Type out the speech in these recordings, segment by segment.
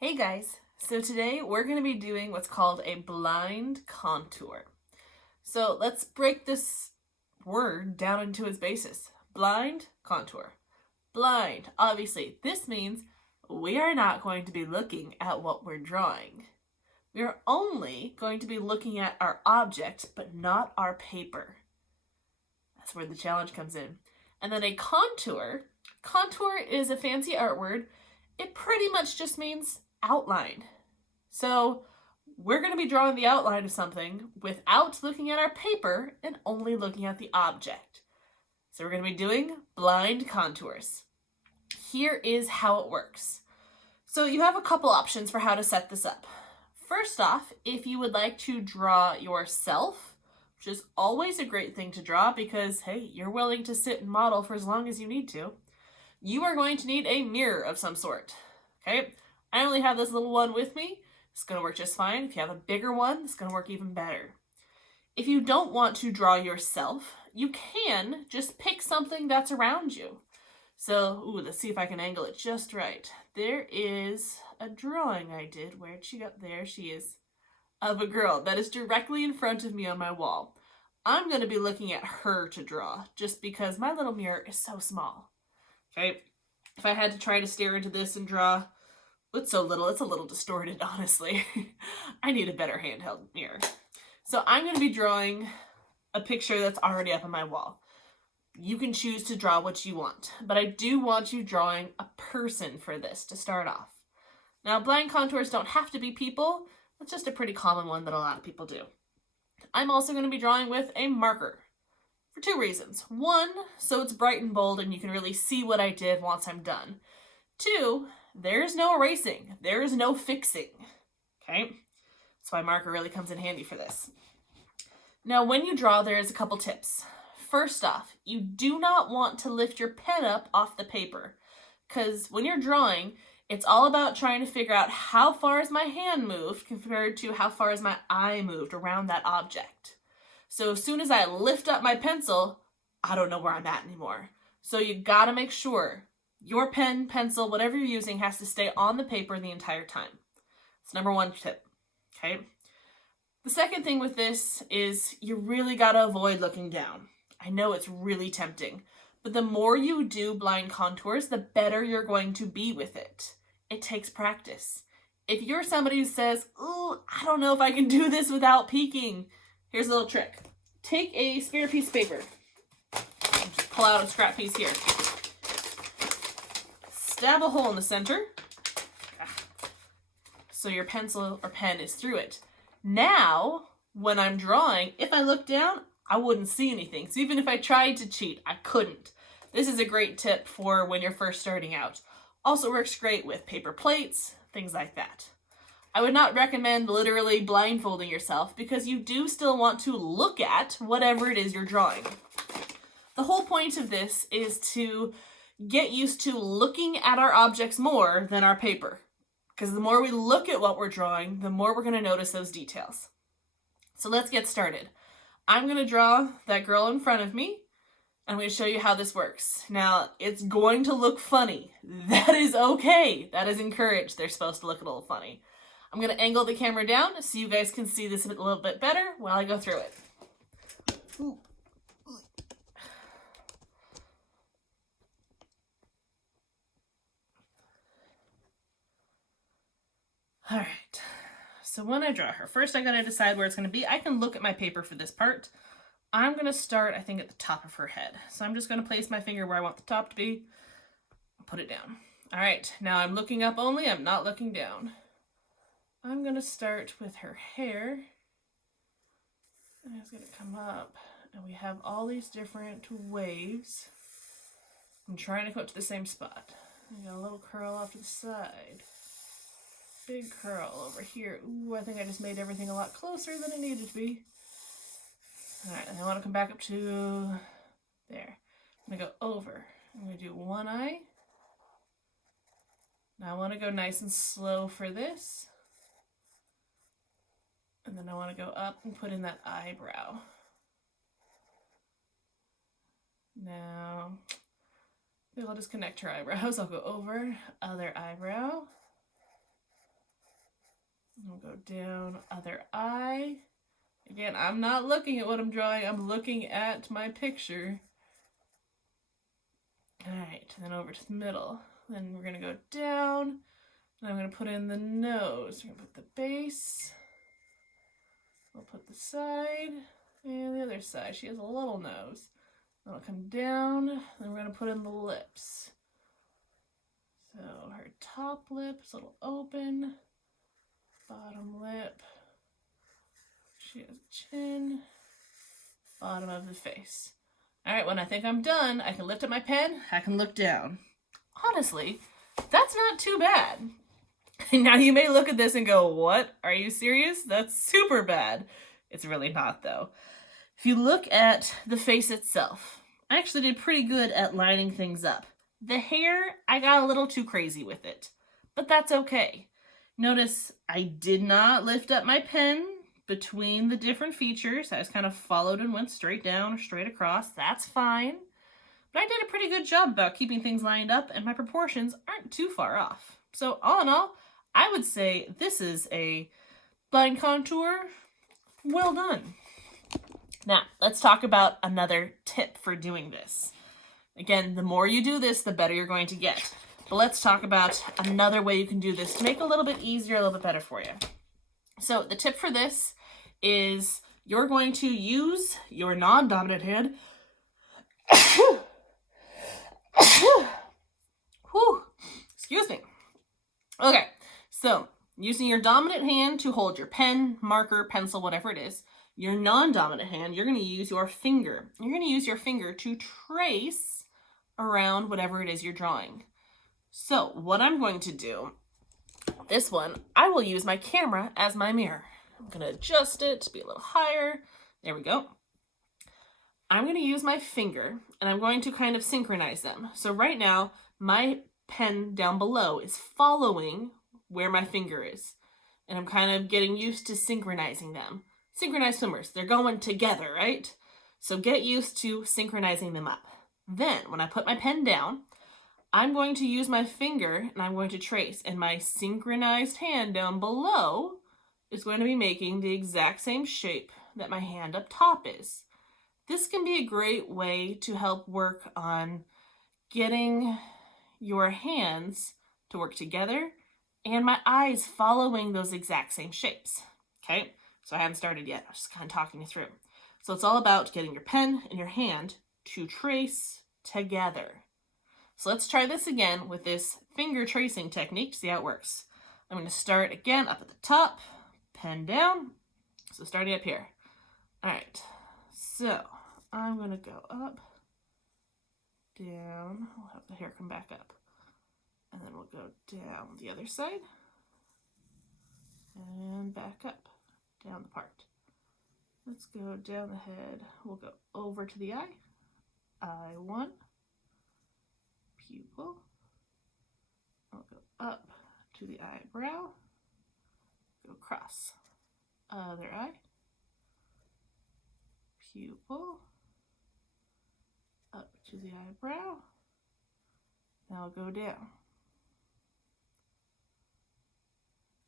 Hey guys, so today we're going to be doing what's called a blind contour. So let's break this word down into its basis. Blind contour. Blind, obviously, this means we are not going to be looking at what we're drawing. We are only going to be looking at our object, but not our paper. That's where the challenge comes in. And then a contour. Contour is a fancy art word. It pretty much just means outline. So we're going to be drawing the outline of something without looking at our paper and only looking at the object. So we're going to be doing blind contours. Here is how it works. So you have a couple options for how to set this up. First off, if you would like to draw yourself, which is always a great thing to draw because, hey, you're willing to sit and model for as long as you need to, you are going to need a mirror of some sort. Okay, I only have this little one with me. It's going to work just fine. If you have a bigger one, it's going to work even better. If you don't want to draw yourself, you can just pick something that's around you. So, let's see if I can angle it just right. There is a drawing I did. Where'd she go? There she is. Of a girl that is directly in front of me on my wall. I'm going to be looking at her to draw just because my little mirror is so small. Okay, if I had to try to stare into this and draw, it's so little, it's a little distorted, honestly. I need a better handheld mirror. So I'm going to be drawing a picture that's already up on my wall. You can choose to draw what you want, but I do want you drawing a person for this to start off. Now, blind contours don't have to be people. It's just a pretty common one that a lot of people do. I'm also going to be drawing with a marker for two reasons. One, so it's bright and bold and you can really see what I did once I'm done. Two, there's no erasing. There's no fixing. Okay? That's why marker really comes in handy for this. Now, when you draw, there is a couple tips. First off, you do not want to lift your pen up off the paper because when you're drawing, it's all about trying to figure out how far is my hand moved compared to how far is my eye moved around that object. So as soon as I lift up my pencil, I don't know where I'm at anymore. So you gotta make sure your pen, pencil, whatever you're using has to stay on the paper the entire time. It's number one tip, okay? The second thing with this is you really gotta avoid looking down. I know it's really tempting, but the more you do blind contours, the better you're going to be with it. It takes practice. If you're somebody who says, "Ooh, I don't know if I can do this without peeking," here's a little trick. Take a spare piece of paper. Just pull out a scrap piece here. Stab a hole in the center. So your pencil or pen is through it. Now, when I'm drawing, if I look down, I wouldn't see anything. So even if I tried to cheat, I couldn't. This is a great tip for when you're first starting out. Also works great with paper plates, things like that. I would not recommend literally blindfolding yourself because you do still want to look at whatever it is you're drawing. The whole point of this is to get used to looking at our objects more than our paper. Because the more we look at what we're drawing, the more we're going to notice those details. So let's get started. I'm going to draw that girl in front of me. I'm going to show you how this works. Now, it's going to look funny. That is okay. That is encouraged. They're supposed to look a little funny. I'm going to angle the camera down so you guys can see this a little bit better while I go through it. Ooh. All right. So when I draw her, first I got to decide where it's going to be. I can look at my paper for this part. I'm going to start, I think, at the top of her head. So I'm just going to place my finger where I want the top to be. Put it down. All right, now I'm looking up only. I'm not looking down. I'm going to start with her hair. And it's going to come up. And we have all these different waves. I'm trying to come up to the same spot. I got a little curl off to the side. Big curl over here. Ooh, I think I just made everything a lot closer than it needed to be. Alright, and I want to come back up to there. I'm going to go over. I'm going to do one eye. Now I want to go nice and slow for this. And then I want to go up and put in that eyebrow. Now, maybe I'll just connect her eyebrows. I'll go over, other eyebrow. We'll go down other eye. Again, I'm not looking at what I'm drawing. I'm looking at my picture. All right, and then over to the middle. Then we're gonna go down, and I'm gonna put in the nose. We're gonna put the base. We'll put the side and the other side. She has a little nose. Then I'll come down, then we're gonna put in the lips. So her top lip is a little open, bottom lip. She has a chin, bottom of the face. All right, when I think I'm done, I can lift up my pen, I can look down. Honestly, that's not too bad. Now you may look at this and go, what? Are you serious? That's super bad. It's really not though. If you look at the face itself, I actually did pretty good at lining things up. The hair, I got a little too crazy with it, but that's okay. Notice I did not lift up my pen between the different features. I just kind of followed and went straight down or straight across. That's fine. But I did a pretty good job about keeping things lined up, and my proportions aren't too far off. So all in all, I would say this is a blind contour well done. Now, let's talk about another tip for doing this. Again, the more you do this, the better you're going to get. But let's talk about another way you can do this to make it a little bit easier, a little bit better for you. So the tip for this is you're going to use your non-dominant hand. Whew, excuse me. Okay, so using your dominant hand to hold your pen, marker, pencil, whatever it is. Your non-dominant hand, you're going to use your finger. You're going to use your finger to trace around whatever it is you're drawing. So what I'm going to do, this one, I will use my camera as my mirror. I'm going to adjust it to be a little higher. There we go. I'm going to use my finger and I'm going to kind of synchronize them. So right now, my pen down below is following where my finger is. And I'm kind of getting used to synchronizing them. Synchronized swimmers, they're going together, right? So get used to synchronizing them up. Then, when I put my pen down, I'm going to use my finger and I'm going to trace. And my synchronized hand down below is going to be making the exact same shape that my hand up top is. This can be a great way to help work on getting your hands to work together and my eyes following those exact same shapes, okay? So I haven't started yet, I'm just kind of talking you through. So it's all about getting your pen and your hand to trace together. So let's try this again with this finger tracing technique, see how it works. I'm going to start again up at the top, pen down. So starting up here. All right, so I'm going to go up, down, we'll have the hair come back up. And then we'll go down the other side and back up, down the part. Let's go down the head. We'll go over to the eye. Eye one, pupil. I'll go up to the eyebrow, go across. Other eye, pupil, up to the eyebrow. Now I'll go down.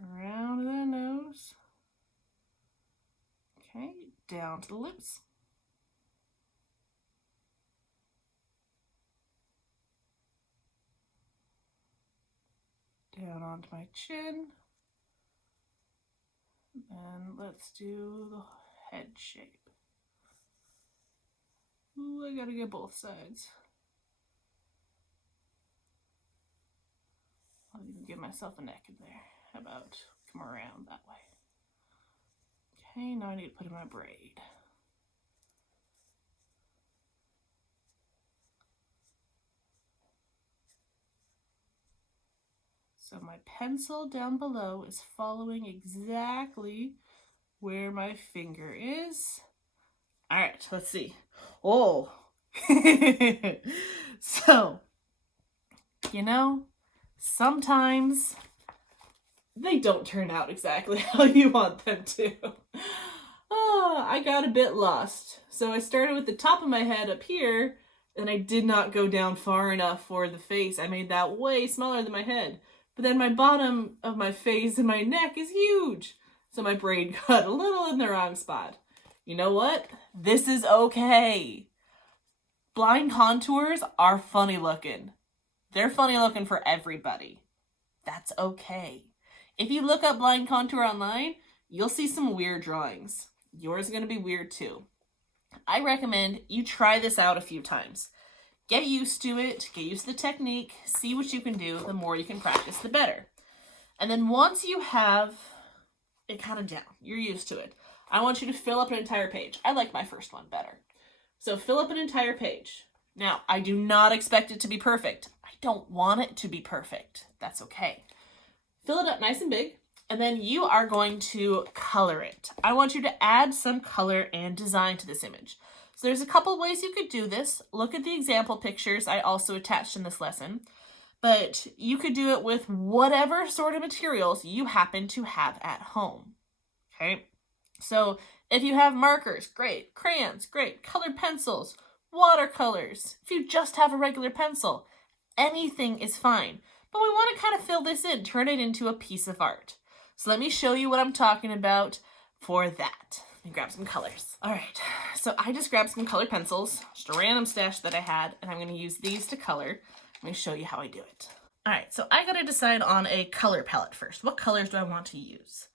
Around the nose. Okay, down to the lips. Down onto my chin. And let's do the head shape. Ooh, I gotta get both sides. I'll even give myself a neck in there. How about come around that way? Okay, now I need to put in my braid. So my pencil down below is following exactly where my finger is. All right, let's see. Oh, so, you know, sometimes they don't turn out exactly how you want them to. Oh, I got a bit lost. So I started with the top of my head up here, and I did not go down far enough for the face. I made that way smaller than my head. but then my bottom of my face and my neck is huge. So my braid got a little in the wrong spot. You know what? This is okay. Blind contours are funny looking. They're funny looking for everybody. That's okay. If you look up blind contour online, you'll see some weird drawings. Yours is going to be weird too. I recommend you try this out a few times. Get used to it, get used to the technique, see what you can do. The more you can practice, the better. And then once you have it kind of down, you're used to it, I want you to fill up an entire page. I like my first one better. So fill up an entire page. Now, I do not expect it to be perfect. I don't want it to be perfect. That's okay. Fill it up nice and big, and then you are going to color it. I want you to add some color and design to this image. So there's a couple ways you could do this. Look at the example pictures I also attached in this lesson. But you could do it with whatever sort of materials you happen to have at home. Okay? So if you have markers, great. Crayons, great. Colored pencils, watercolors. If you just have a regular pencil, anything is fine. But we want to kind of fill this in, turn it into a piece of art. So let me show you what I'm talking about for that. Let me grab some colors. All right, so I just grabbed some colored pencils, just a random stash that I had, and I'm going to use these to color. Let me show you how I do it. All right, so I got to decide on a color palette first. What colors do I want to use?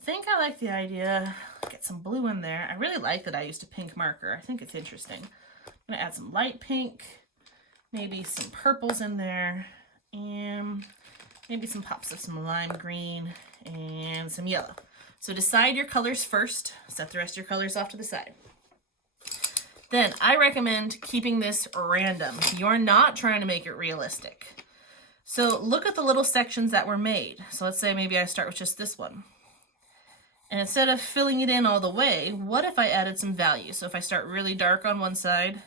I think I like the idea, get some blue in there. I really like that I used a pink marker. I think it's interesting. I'm going to add some light pink, maybe some purples in there, and maybe some pops of some lime green and some yellow. So decide your colors first. Set the rest of your colors off to the side. Then I recommend keeping this random. You're not trying to make it realistic. So look at the little sections that were made. So let's say maybe I start with just this one. And instead of filling it in all the way, what if I added some value? So if I start really dark on one side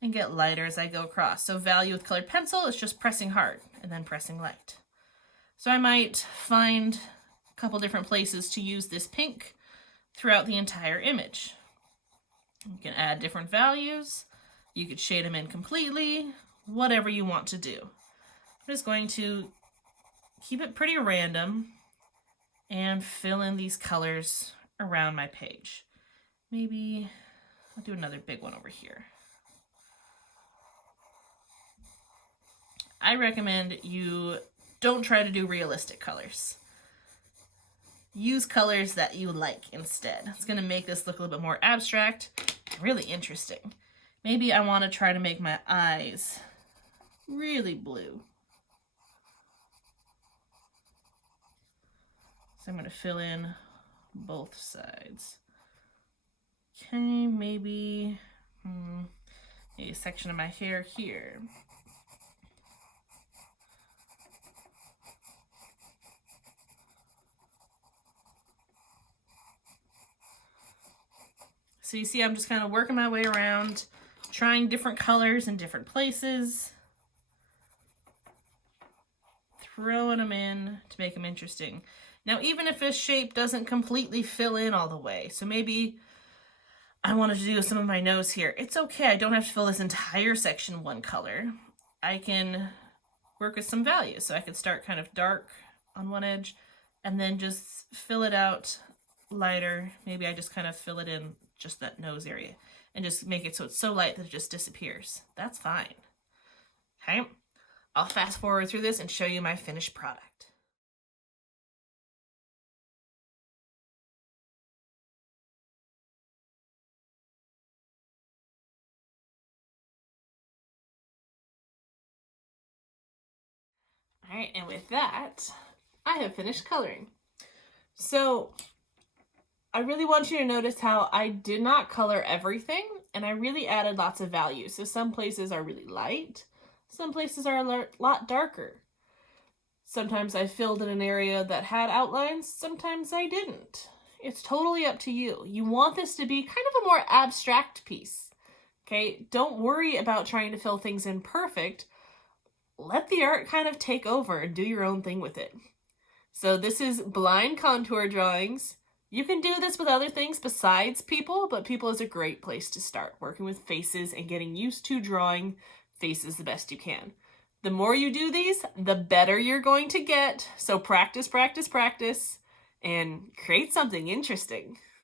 and get lighter as I go across. So value with colored pencil is just pressing hard and then pressing light. So I might find a couple different places to use this pink throughout the entire image. You can add different values. You could shade them in completely, whatever you want to do. I'm just going to keep it pretty random and fill in these colors around my page. Maybe I'll do another big one over here. I recommend you don't try to do realistic colors. Use colors that you like instead. It's going to make this look a little bit more abstract, really interesting. Maybe I want to try to make my eyes really blue. So I'm going to fill in both sides. Okay, maybe a section of my hair here. So you see I'm just kind of working my way around, trying different colors in different places, throwing them in to make them interesting. Now, even if this shape doesn't completely fill in all the way, so maybe I wanted to do some of my nose here, it's okay. I don't have to fill this entire section one color. I can work with some values. So I could start kind of dark on one edge and then just fill it out lighter. Maybe I just kind of fill it in just that nose area and just make it so it's so light that it just disappears. That's fine. Okay, I'll fast forward through this and show you my finished product. All right, and with that, I have finished coloring. So I really want you to notice how I did not color everything, and I really added lots of value. So some places are really light, some places are a lot darker. Sometimes I filled in an area that had outlines, sometimes I didn't. It's totally up to you. You want this to be kind of a more abstract piece, okay? Don't worry about trying to fill things in perfect. Let the art kind of take over and do your own thing with it. So this is blind contour drawings. You can do this with other things besides people, but people is a great place to start, working with faces and getting used to drawing faces the best you can. The more you do these, the better you're going to get. So practice, practice, practice, and create something interesting.